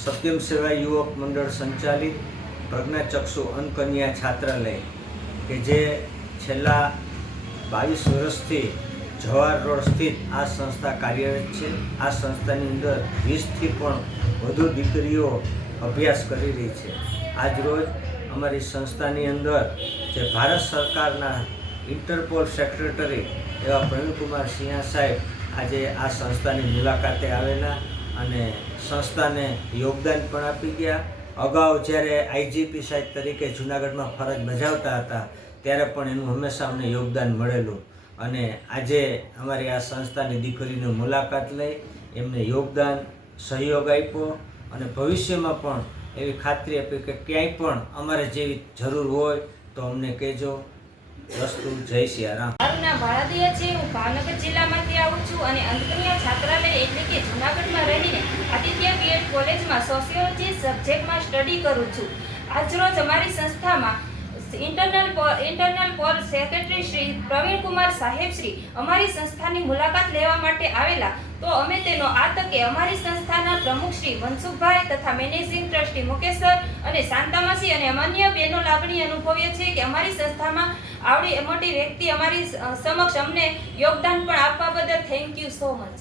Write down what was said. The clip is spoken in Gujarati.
સત્યમ સેવા યુવક મંડળ સંચાલિત પ્રજ્ઞાચક્ષુ અન્નકન્યા છાત્રાલય, કે જે છેલ્લા બાવીસ વર્ષથી જવાહર રોડ સ્થિત આ સંસ્થા કાર્યરત છે. આ સંસ્થાની અંદર વીસથી પણ વધુ દીકરીઓ અભ્યાસ કરી રહી છે. આજરોજ અમારી સંસ્થાની અંદર જે ભારત સરકારના ઇન્ટરપોલ સેક્રેટરી એવા પ્રવીણકુમાર સિંહા સાહેબ આજે આ સંસ્થાની મુલાકાતે આવેલા અને સંસ્થાને યોગદાન પણ આપી ગયા. અગાઉ જ્યારે આઈજીપી સાહેબ તરીકે જુનાગઢમાં ફરજ બજાવતા હતા, ત્યારે પણ એનું હંમેશા અમને યોગદાન મળેલું. અને આજે અમારી આ સંસ્થાની દીકરીની મુલાકાત લઈ એમને યોગદાન, સહયોગ આપ્યો અને ભવિષ્યમાં પણ એવી ખાતરી આપી કે ક્યાંય પણ અમારે જેવી જરૂર હોય તો અમને કહેજો. વસ્તુ જય સિયારામ મારું નામ ભારતીય છે, હું ભાવનગર જિલ્લામાંથી આવું છું અને અંતરિયા છાત્રાલય એટલે કે જૂનાગઢમાં રહીને આદિત્ય બીએડ કોલેજમાં સોશિયોલોજી સબ્જેક્ટમાં સ્ટડી કરું છું. આજરોજ અમારી સંસ્થામાં internal internal poll secretary Shri Praveen Kumar સાહેબ શ્રી અમારી સંસ્થાની મુલાકાત લેવા માટે આવેલા. તો અમે તેનો આ તકે અમારી સંસ્થાના પ્રમુખ શ્રી મનસુખભાઈ તથા મેનેજિંગ ટ્રસ્ટી મુકેશ સર અને શાંતામાસી અને અન્ય બેનો લાગણી અનુભવીએ છીએ કે અમારી સંસ્થામાં આવડી મોટી વ્યક્તિ અમારી સમક્ષ અમને યોગદાન પણ આપવા બદલ થેન્ક યુ સો મચ